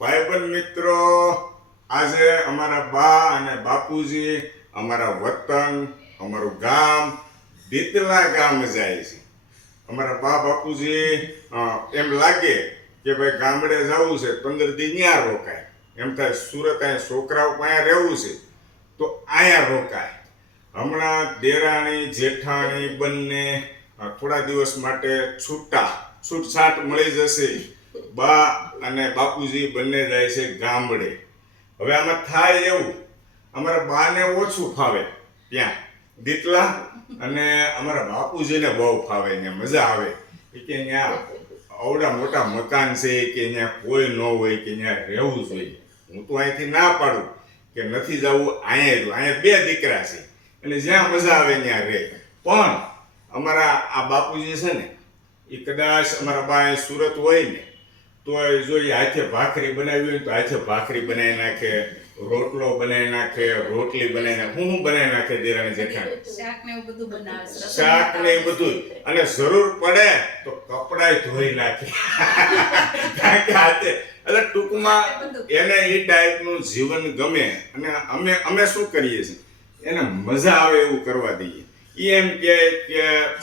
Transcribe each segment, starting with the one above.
ભાઈબંધ મિત્રો, આજે અમારા બા અને બાપુજી અમારા વતન, અમારું ગામ દીતલા ગામ જાય છે. અમારા બા બાપુજી એમ લાગે કે ભાઈ ગામડે જવું છે, 15 દી ત્યાં રોકાય. એમ થાય સુરત અહીંયા છોકરાઓ અહીંયા રહેવું છે તો અહીંયા રોકાય. હમણાં દેરાણી જેઠાણી બંને થોડા દિવસ માટે છૂટછાટ મળી જશે. બા અને બાપુજી બંને જાય છે ગામડે. હવે આમાં થાય એવું, અમારા બાને ઓછું ફાવે ત્યાં દીતલા, અને અમારા બાપુજીને બહુ ફાવે, ત્યાં મજા આવે. કે ત્યાં આવડા મોટા મકાન છે, કે ત્યાં કોઈ ન હોય, કે ત્યાં રહેવું જોઈએ. હું તો અહીંથી ના પાડું કે નથી જવું, અહીંયા 2 દીકરા છે અને જ્યાં મજા આવે ત્યાં રહે. પણ અમારા આ બાપુજી છે ને, એ કદાચ અમારા બા સુરત હોય ને તો જો હાથે ભાખરી બનાવી હોય તો હાથે ભાખરી બનાવી નાખે, રોટલો બનાવી નાખે, રોટલી બનાવી નાખે, હું બનાવી નાખે દેરાણી જેઠાણી, શાક ને એ બધું. અને જરૂર પડે તો કપડાય ધોઈ નાખે. કારણ કે હાથે એટલે ટૂંકમાં એને એ ટાઈપનું જીવન ગમે. અને અમે શું કરીએ છીએ, એને મજા આવે એવું કરવા દઈએ. એ એમ કે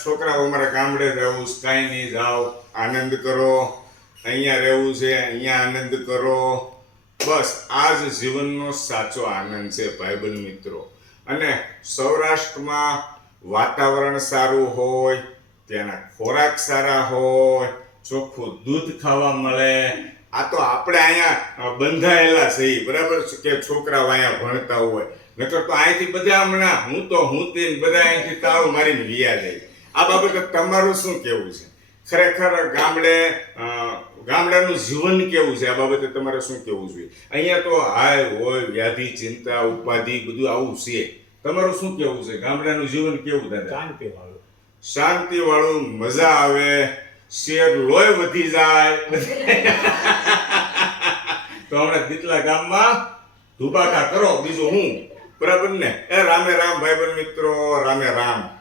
છોકરાઓ અમારા ગામડે રહેવું, કાંઈ નહીં, જાઓ આનંદ કરો, અહીંયા રહેવું છે અહીંયા આનંદ કરો. બસ આ જ જીવનનો સાચો આનંદ છે ભાઈબંધ મિત્રો. અને સૌરાષ્ટ્રમાં વાતાવરણ સારું હોય, ત્યાંના ખોરાક સારા હોય, ચોખ્ખું દૂધ ખાવા મળે. આ તો આપણે અહીંયા બંધાયેલા છીએ, બરાબર કે છોકરાઓ અહીંયા ભણતા હોય. નકર તો અહીંથી બધા હમણાં હું તે બધા અહીંથી તાળું મારીને વિયા જાય. આ બાબતે તમારું શું કહેવું છે? ખરેખર ગામડાનું જીવન કેવું છે? આ બાબતે તમારે શું કહેવું જોઈએ? અહીંયા તો હાય હોય, વ્યાધિ, ચિંતા, ઉપાધિ બધું આવું છે. તમારું શું કહેવું છે? ગામડાનું જીવન કેવું દાદા? શાંતિ વાળું, મજા આવે, શેર લોહી વધી જાય. તો હમણાં દીતલા ગામમાં ધુબાકા કરો, બીજું હું, બરાબર ને? રામે રામ ભાઈબંધ મિત્રો, રામે રામ.